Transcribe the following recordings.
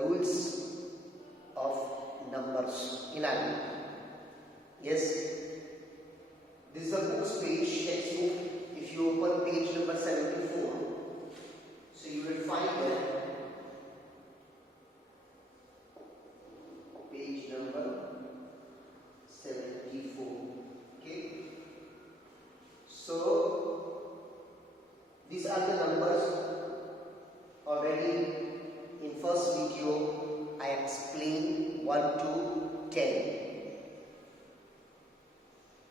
rules of numbers in Arabic. Yes, this is a book's page, textbook. If you open page number 74, so you will find there page number 74. Okay, so these are the numbers. Already in first video I explained 1 to 10.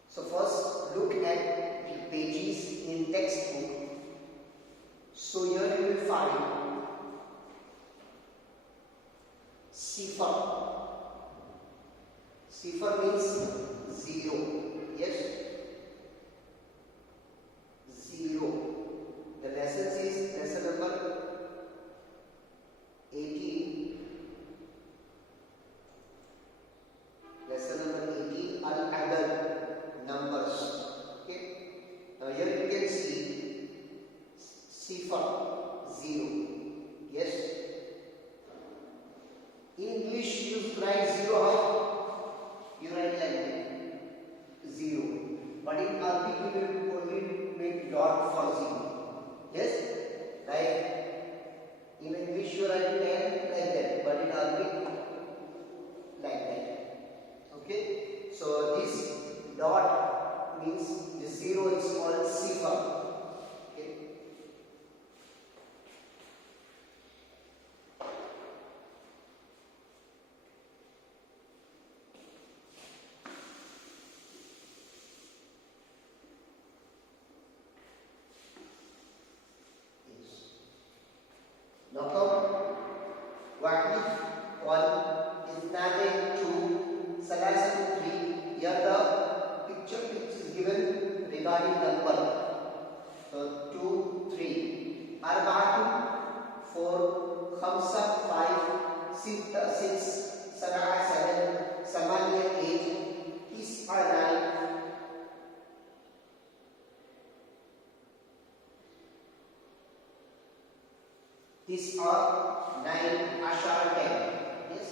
So first look at the pages in textbook. So here you will find Sifar. Sifar means 0. Yes, 0. The lesson is lesson number 18. Lesson number 18, Al-Adad, numbers. Okay. Now here you can see Sifar, 0. Yes. In English you write 0 how? You write like 0. But in Arabic you will only make dot for 0. Yes. Like in English you write 10 like that, but in Arabic like that. Okay. So this dot means the 0 is called Sifar. Okay. Now come Wahid 1, Isnadin 2, Salasatu 3. Here the picture which is given regarding number. So 2, 3, Arba'atu 4, Khamsa 5, Sitta 6, Sab'a 7, Samaniya 8, Tis'a 9. These are 9, Ashar 10. Yes.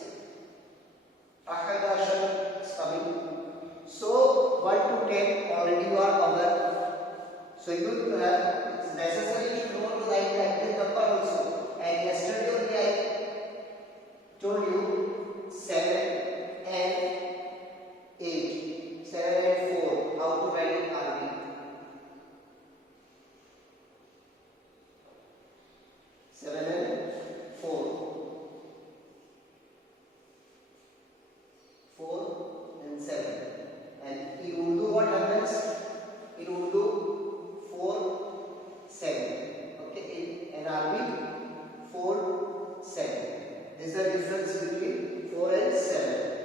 Ahad Ashar is coming. So 1 to 10 already you are aware. So you will have, it's necessary to know to write like this number also. And yesterday only I told you 7 and 8. 7 and 4. How to write in Arabic. 7 and 4. 4 and 7. And in Urdu what happens? In Urdu 4, 7. Okay, in Arabic 4, 7. This is the difference between 4 and 7.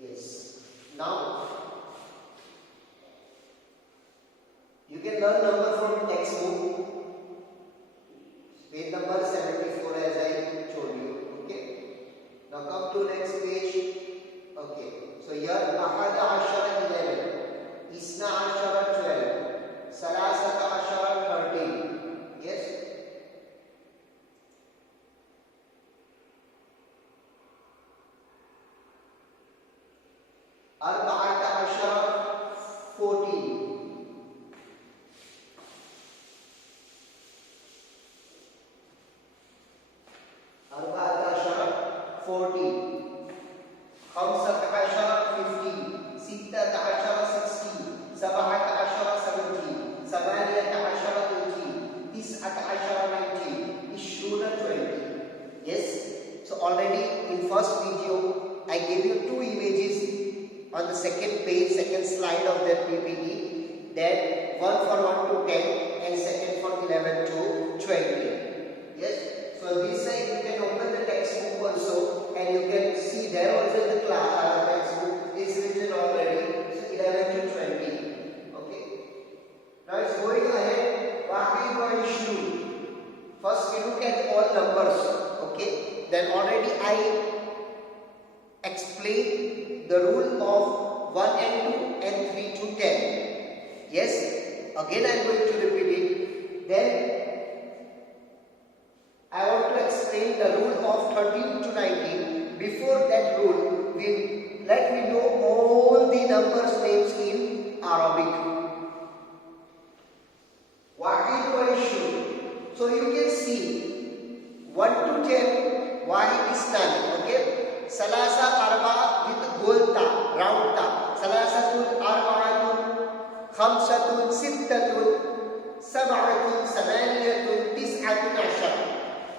Yes. Now you can learn number from textbook. Page number 74 as I told you. Okay. Now come to next page. Okay. So here Ahad Ashara 11, Isna Ashara 12, Salasata Ashara 13. Yes. Arba'ata Ashara 14. Arba'at Ashar 14, Khamsat Ashar 15, Sittat Ashar 16, Sab'at Ashar 17, Samaniyat Ashar 18, Tis'at Ashar 19, Ishruna 20. Yes. So already in first video I gave you 2 images on the second page, second slide of that PPT. That one for 1 to 10 and second for 11 to 20. Yes. So this side you can open the textbook also and you can see there also the textbook is written already. So 11 to 20. Okay. Now it's going ahead. Wahid wa Ishru. First we look at all numbers. Okay. Then already I explained the rule of 1 and 2 and 3 to 10. Yes. Again I am going to repeat it. Then I want to explain the rule of 13 to 19. Before that rule, let me know all the numbers names in Arabic. Wahid wa Ishrun. So you can see 1 to 10 Wahid Isnan. Okay. Salasa Arba with golta, round ta. Salasatul Arba'atun, Khamsatun, Sittatun, Sab'atun, Samaniyatun, Tis'atun, Ashar.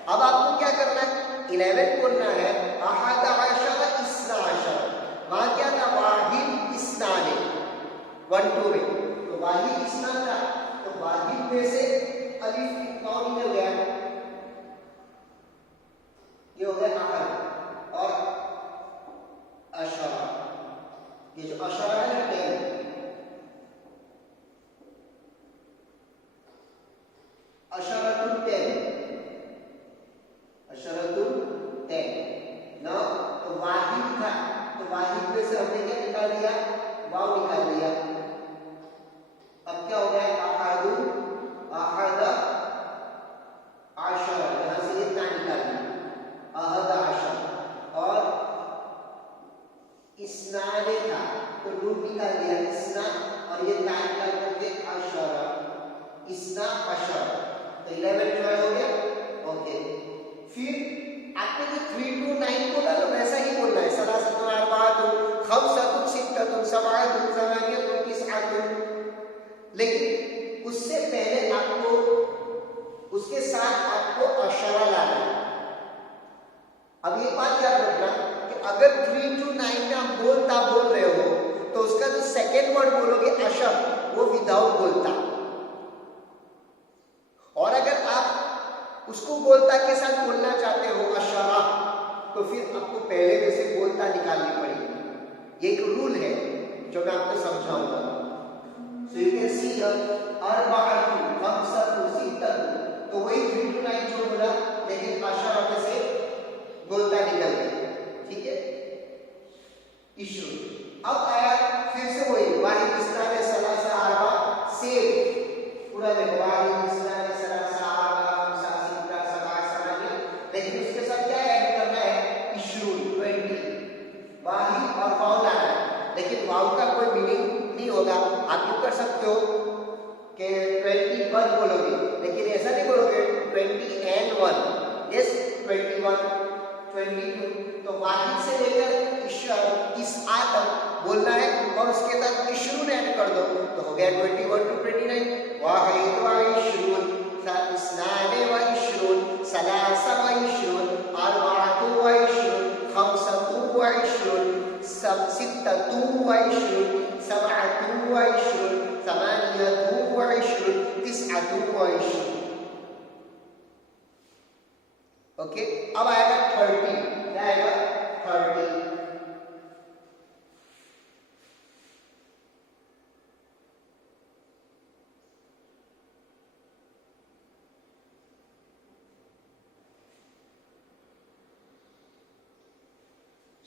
अब आपको क्या करना है? 11 बोलना है. अहद अशर, इस्ना अशर. वहां क्या था? वाहिद इस्नाने 1 2 में. तो वाहिद इस्ना था. तो वाहिद में से अलिफ कौन हो गया? ये हो गया अहद और अशरा. ये जो अशरा है 10. अशरतुल 10. अशरतुल 10. ना तो वाहिद था. तो वाहिद में से हमने क्या निकाल दिया? वाव निकाल दिया. अब क्या हो गया? अहदु, अहद, अशर. यहां से ये ता निकाल दिया. अहद अशर. और इस्नाने था तो रूट निकाल दिया इस्ना और ये ता निकाल करके अशर. इस्ना अशर. तो 11 12 हो गया. ओके. फिर आपने जो 3 to 9 बोला तो वैसा ही बोलना है. सलासतुन अरबाअतुन, खम्सतुन, सित्ततुन, सबअतुन, समानियतुन, तिस्अतुन. लेकिन उससे पहले आपको उसके साथ आपको अशरा लाना है. अब ये बात याद रखना कि अगर 3 to 9 में आप बोलता बोल रहे हो तो उसका जो सेकेंड वर्ड बोलोगे अशर, वो विदाउट बोलता. और अगर आप उसको बोलता के साथ बोलना चाहते हो अशरा, तो फिर आपको पहले जैसे बोलता निकालनी पड़ेगी. ये एक रूल है जो मैं आपको समझाऊंगा. So you can see here अरबाअतु, खम्सतु, सित्ततु. तो वही 3 to 9 जो बोला, लेकिन अशरा में से बोलता निकल गया. ठीक है. इश्रु. अब आया फिर से वही वाहिद इस्नान सलासा अरबा से पूरा देखो. वाहिद इस्नान सलासा अरबा खम्सा सित्ता सबअ समानिया. लेकिन उसके साथ क्या ऐड करना है? इश्रु 20. वाहिद और वाव लाना है. लेकिन वाव का कोई मीनिंग नहीं होगा. आप यूं कर सकते हो कि 21 बोलोगे, लेकिन ऐसा नहीं बोलोगे 20 and 1. यस 21 22. तो वाहिद से लेकर इस तक बोलना है और उसके साथ इश्रून ऐड कर दो तो हो गया 21 to 29. वाहिद व इश्रून, इस्नाने व इश्रून, सलासा व इश्रून, अरबाअतु व इश्रून, खम्सतु व इश्रून, सित्ततु व इश्रून, सबअतु व इश्रून, समानियतु व इश्रून, तिस्अतु व इश्रून. ओके. अब आएगा 30. क्या आएगा? 30.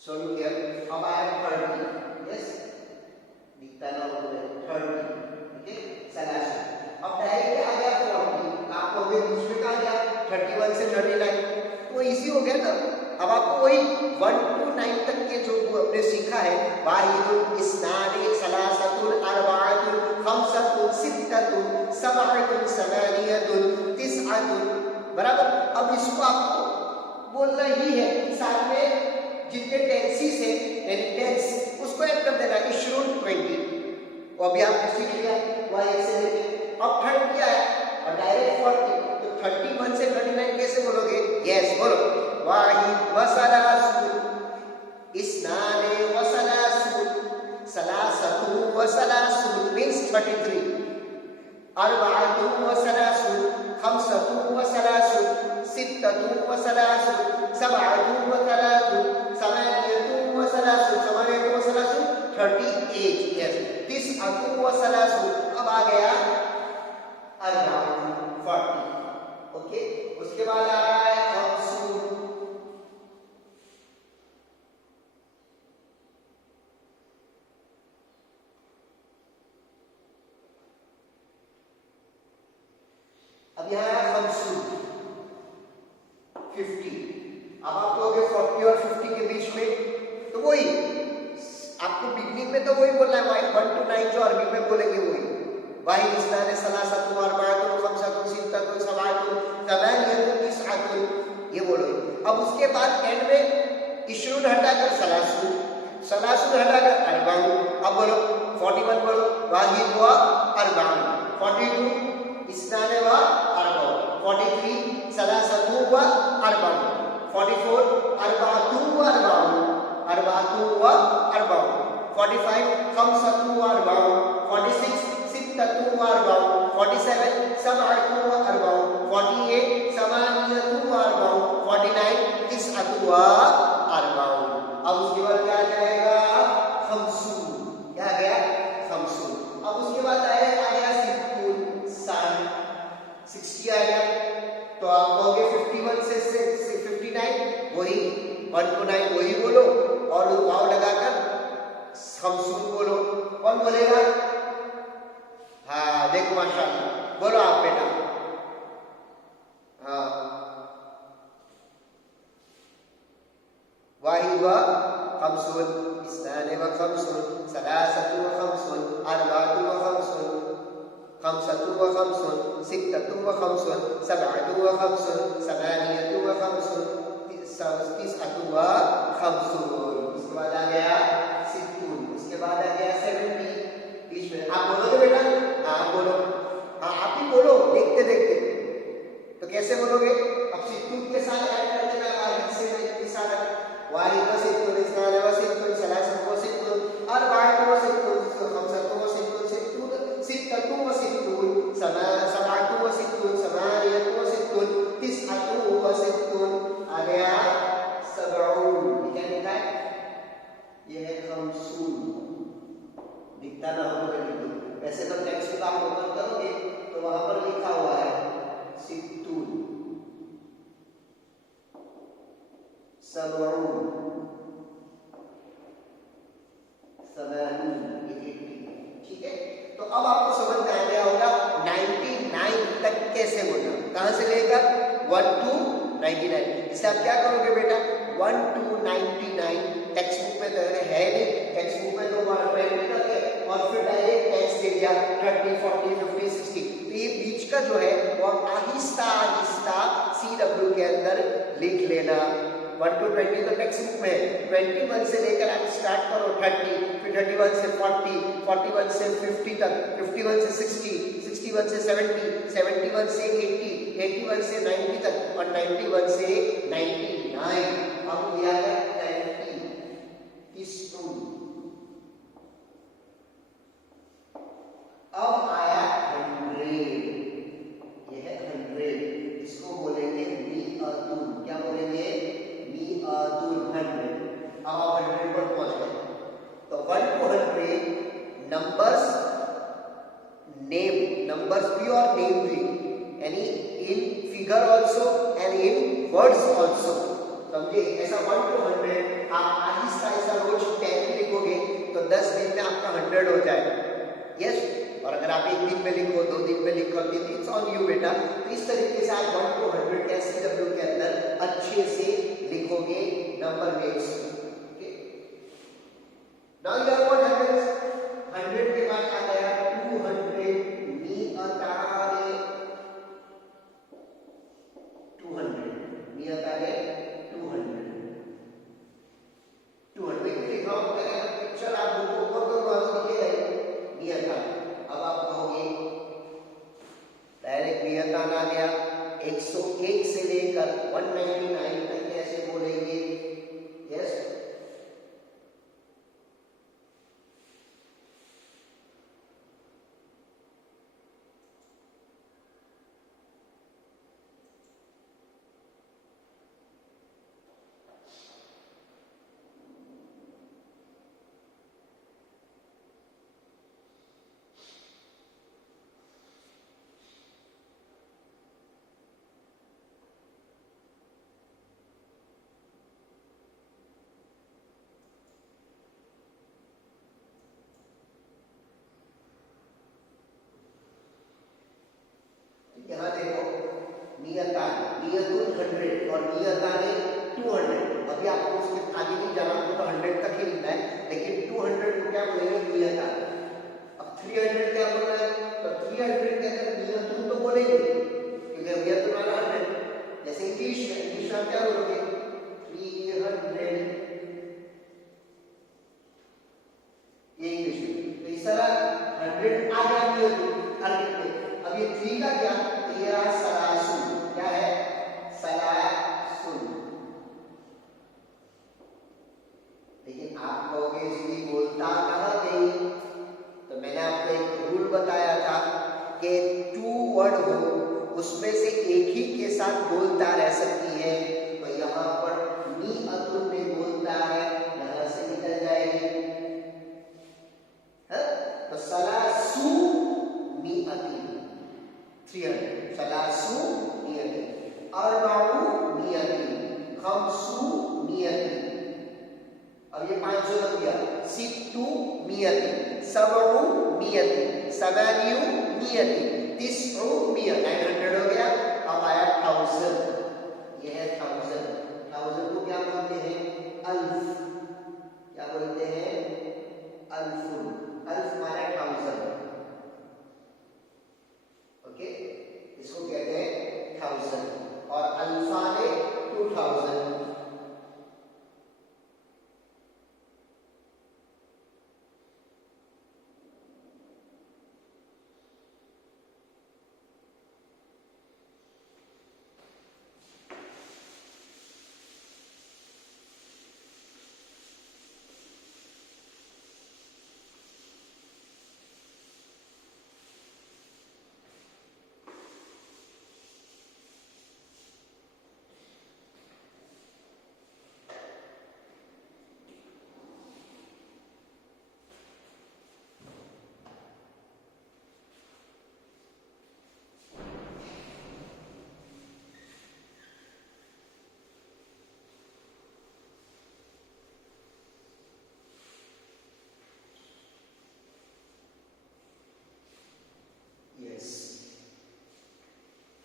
So look here. अब आएगा 30. Yes. दिखता ना हो 30. ओके. सलासा. अब डायरेक्ट आ गया 40. आपको अभी दूसरे का आ गया 31 से 39. तो इजी हो गया ना. अब आपको वही 1 to 9 तक के जो आपने सीखा है, वाहिदुन, इस्नाने, सलासतुन, अरबाअतुन, खम्सतुन, सित्ततुन, सबअतुन, समानियतुन, तिस्अतुन. बराबर. अब इसको आपको बोलना ही है. साथ में जितने टेंसेस है यानी टेंस उसको ऐड कर देना. इश्रून 20. वो अभी आपने सीख लिया. वह एक से लेके अब 30 क्या है और डायरेक्ट 40. तो 31 से 39 कैसे बोलोगे? यस बोलो. वाहिद व सलासुन, इस्नाने व सलासुन, सलासतु व सलासुन मींस 33. अरबाअतु व सलासुन, खम्सतु व सलासुन, सित्ततु व सलासुन, सबअतु व सलासुन, समानियतु व सलासुन, समानियतु व सलासुन 38. यस. तिस्अतु व सलासुन. अब आ गया अरबाअतु 40. ओके. उसके बाद आ रहा है खम्सून. अब यहाँ आया खमसून 50। अब आप कहोगे 40 और 50 के बीच में, तो वही आपको बिगनिंग में तो वही बोलना है, 1 to 9 जो अरबी में बोलेंगे वही, वाही इस्नाने सलासतुन अर्बाअतुन खमसतुन सित्ततुन सबाअतुन तमानियतुन तिस्अतुन, ये बोलो। अब उसके बाद एंड में इशरून हटाकर सलासून, सलासून हटाकर अरबाउन। अब बोलो 41 बोलो, वाहिद व अरबाउन। 42 इस्नाने व अरबाउन। 43 सलासतुन व अरबाउन। 44 अरबाअतुन व अरबाउन, अरबाअतुन व अरबाउन। 45 खमसतुन व अरबाउन। 46 सित्ततुन व अरबाउन। 47 सबअतुन व अरबाउन। 48 समानियतुन व अरबाउन। 49 तिस्अतुन व अरबाउन। अब उसके बाद क्या आ जाएगा? खमसून। क्या आ गया? खमसून। अब उसके बाद आ गया सित्तून, 60 आ गया। तो आप कहोगे 51 से 59 वही, 1 to 9 वही बोलो और वाव लगाकर खमसून बोलो। कौन बोलेगा? हाँ देखो माशाल्लाह, बोलो आप बेटा। हाँ वाहिद व खमसून, इस्नाने व खमसून, सलासतुन व खमसून, अर्बाअतुन व खमसून, खमसतुन व खमसून, सित्ततुन व खमसून, सबअतुन व खमसून, समानियतुन व खमसून, तिस्अतुन व खमसून। उसके बाद आ गया सित्तून, उसके बाद आ गया 70। बीच में आप बोलोगे बेटा? हाँ बोलो, हाँ आप ही बोलो देखते देखते। तो कैसे बोलोगे? अब सित्तून के साथ ऐड कर देना वाहिद से के साथ, वाहिद व सित्तून, इस्नाने व सित्तून, सलासतुन व सित्तून, अर्बाअतुन व सित्तून, खमसतुन व सित्तून, सित्ततुन व सित्तून, सबअतुन व सित्तून, समानियतुन व सित्तून, तिस्अतुन व सित्तून। आ गया सबऊन। क्या लिखा है? ये है खमसून। दिखता ना हो तो लिख दो, वैसे तो टेक्स्ट बुक आप ओपन करोगे तो वहां पर लिखा हुआ है सित्तून, सबऊन, समानून, ये 80। ठीक है, तो अब आपको समझ में आ गया होगा 99 तक कैसे बोलना, कहां से लेकर 1 to 99। इसे आप क्या करोगे बेटा? 1 to 99 टेक्स्ट बुक में तो है नहीं, टेक्स्ट बुक में तो 120 तक है और फिर डायरेक्ट टेक्स्ट दे दिया 30, 40, 50, 60। तो ये बीच का जो है वो आप आहिस्ता आहिस्ता CW के अंदर लिख लेना। 1 to 20 तो टेक्स्ट बुक में है, 21 से लेकर आप स्टार्ट करो 30, फिर 31 से 40, 41 से 50 तक, 51 से 60, 61 से 70, 71 से 80, 81 से 90 तक और 91 से 99। अब दिया गया 30। अब आया 100, यह है 100, इसको बोलेंगे मिअतुन। क्या बोलेंगे? मिअतुन, 100। अब आप 100 पर पहुंच गए, तो 1 to 100 नंबर्स नेम, नंबर्स भी और नेम भी, यानी in figure also and in words also. समझे? ऐसा 1 to 100 आप आहिस्ता आहिस्ता रोज 10 लिखोगे तो 10 दिन में आपका 100 हो जाएगा। यस, और अगर आप 1 दिन में लिखो, 2 दिन में लिखो, इट्स ऑन यू बेटा। तो इस तरीके से आप 1 to 100 के SW के अंदर अच्छे से लिखोगे number weights. Okay, now you have what happens, 100 के बाद आ गया 200, मिअताने 200, मिअताने 200, 200 में लिख रहा हूं, पिक्चर आप बुक ऊपर तो वहां लिखे है मिअतान। अब आप कहोगे डायरेक्ट मिअतान आ गया, 101 से लेकर 199 तक कैसे बोलेंगे? यस, आप क्या बोलोगे 300 ये इंग्लिश में। तो इस तरह 100 आ गया भी टारगेट पे। अब ये 3 का क्या, तो ये रहा सलासुन। क्या है सलासुन। लेकिन आप कहोगे इसकी बोलता कहाँ गई, तो मैंने आपको एक रूल बताया था कि 2 वर्ड हो उसमें से एक ही के साथ बोलता रह सकती है। तो यहाँ पर मी अतुल में बोलता है, यहाँ से निकल जाएगी है? तो सलासु मी अति 300 सलासु मी अति, अरबाउ मी अति, खमसु मी अति। अब ये 500 लग गया। सित्तु मियति, सबउ मियति, समानियु मियति, तिस्उ मियति, 900 हो गया। अब आया 1000, ये है 1000। 1000 को क्या बोलते हैं अल्फ, क्या बोलते हैं अल्फुन। अल्फ माने 1000, ओके, इसको कहते हैं 1000। और अल्फाने 2000।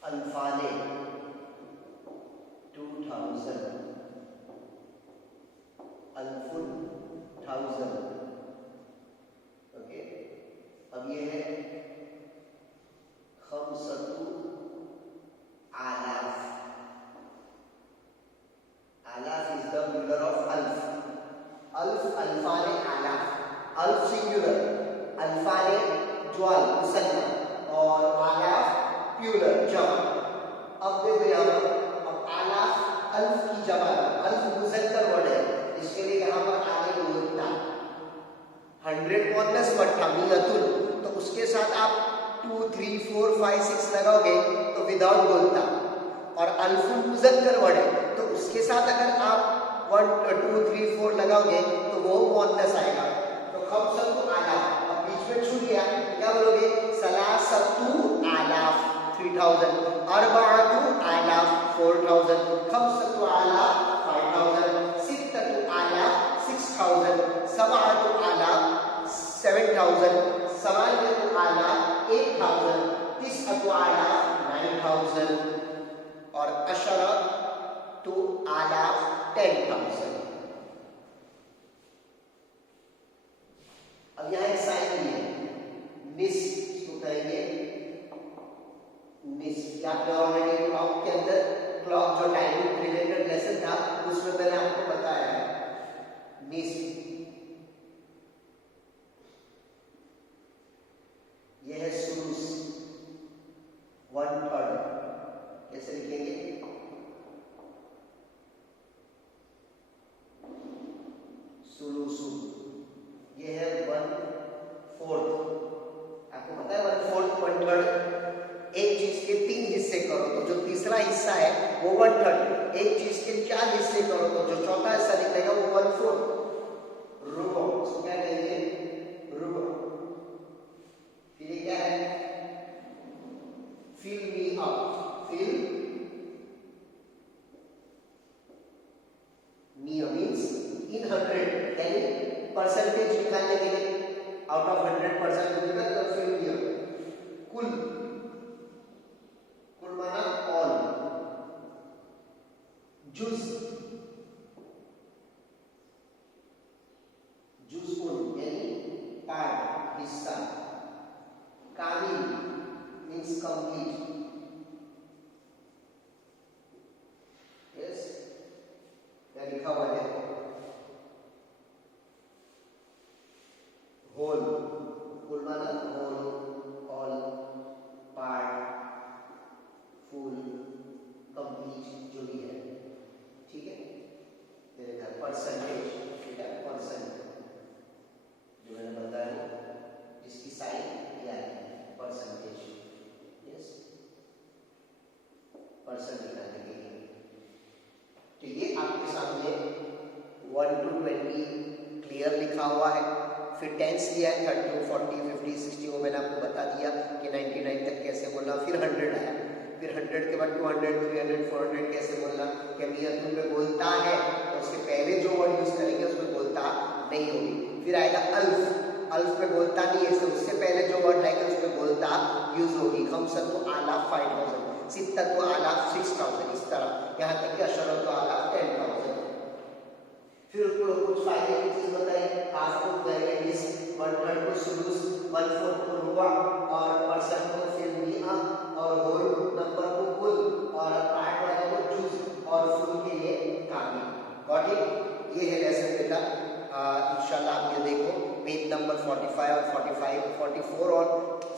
अल्फाने 2000, अल्फुन 1000, ओके। अब ये है खमसतु आलाफ। आलाफ इज द प्लूरल ऑफ अल्फ। अल्फ अल्फाने आलाफ, अल्फ सिंगुलर, अल्फाने ज्वाल मुसन्ना और आलाफ प्लूरल जमा। अब देखो यहाँ पर, अब आलाफ अल्फ की जमा, अल्फ मुज़क्कर वर्ड है, इसके लिए यहाँ पर आगे बोलता 100 मोनस वर्ड था मियतुल, तो उसके साथ आप 2 3 4 5 6 लगाओगे तो विदाउट बोलता। और अल्फुल मुज़क्कर वर्ड है, तो उसके साथ अगर आप 1 2 3 4 लगाओगे तो वो मोनस आएगा। तो खमसतु आलाफ, अब बीच में छूट गया, क्या बोलोगे सलासतु आलाफ 3000, अरबाअतु आलाफ 4000, खमसतु आलाफ 5000, सित्ततु आलाफ 6000, सबअतु आलाफ 7000, समानियतु आलाफ 8000, तिसअतु आलाफ 9000 और अशरतु आलाफ 10000। अब यहाँ एक साइन भी है, निस इसको कहेंगे निस। आपने ऑलरेडी क्लॉक के अंदर, क्लॉक जो टाइमिंग रिलेटेड लेसन था उसमें मैंने आपको बताया है निस। यह है सुलूस 1/3, कैसे लिखेंगे सुलूसु। यह है 1/4, आपको पता है 1/4 1/3। एक चीज के 3 हिस्से करो तो जो तीसरा हिस्सा है वो 1/3, एक चीज के 4 हिस्से करो तो जो चौथा हिस्सा निकलेगा वो 1/4। रुबो, उसको क्या कहेंगे रुबो। फिर ये क्या है fill me up, fill me up means in 100, यानी परसेंटेज निकालने के लिए आउट ऑफ 100% निकल तो फिल मी अप। कुल, कुल माना ऑल। जुज, जुज़उन यानी पार्ट, हिस्सा। कामिल मींस कंप्लीट, यस। इधर लिखा हुआ है होल, फुल माना whole, all, part, full, complete जो भी है, ठीक है। फिर इधर परसेंटेज, परसेंट जो मैंने बताया जिसकी साइन क्या है परसेंटेज, यस परसेंट निकालने के लिए। तो ये आपके सामने 1 to 20 क्लियर लिखा हुआ है। फिर टेंस दिया है 30, 40, 50, 60, वो मैंने आपको बता दिया कि 99 तक कैसे बोलना। फिर 100 आया, फिर 100 के बाद 200, 300, 400 कैसे बोलना। कि मियाँ तुम में बोलता है तो उसके पहले जो वर्ड यूज करेंगे उसमें बोलता नहीं होगी। फिर आएगा अल्फ, अल्फ में बोलता नहीं है, उससे पहले जो वर्ड आएगा उसमें बोलता यूज होगी। खमसतु आलाफ 5000, सित्ततु आलाफ 6000, इस तरह यहाँ तक कि अशरतु आलाफ 10,000। फिर उसको कुछ फायदे की चीज बताई, हाफ को वेरिएबल्स, 1/3 को सुलूस, 1/4 को रुबा और परसेंट को फिर मिया और होल नंबर को कुल और पार्ट वाले को जुज और फुल के लिए कामी। Got it? ये है लेसन बेटा। इंशाल्लाह आप ये देखो पेज नंबर 45 और 44 और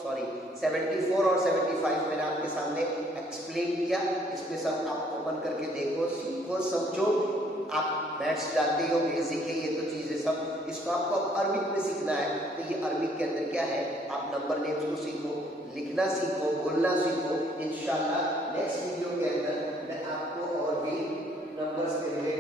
सॉरी 74 और 75 मैंने आपके सामने एक्सप्लेन किया। इसमें सब आप ओपन करके देखो, सीखो, समझो। आप मैथ्स जानते हो, बेसिक है ये तो चीज़ें सब। इसको आपको अब अरबिक में सीखना है, तो ये अरबिक के अंदर क्या है, आप नंबर नेम्स को सीखो, लिखना सीखो, बोलना सीखो। इंशाल्लाह नेक्स्ट वीडियो के अंदर मैं आपको और भी नंबर्स के रिलेटेड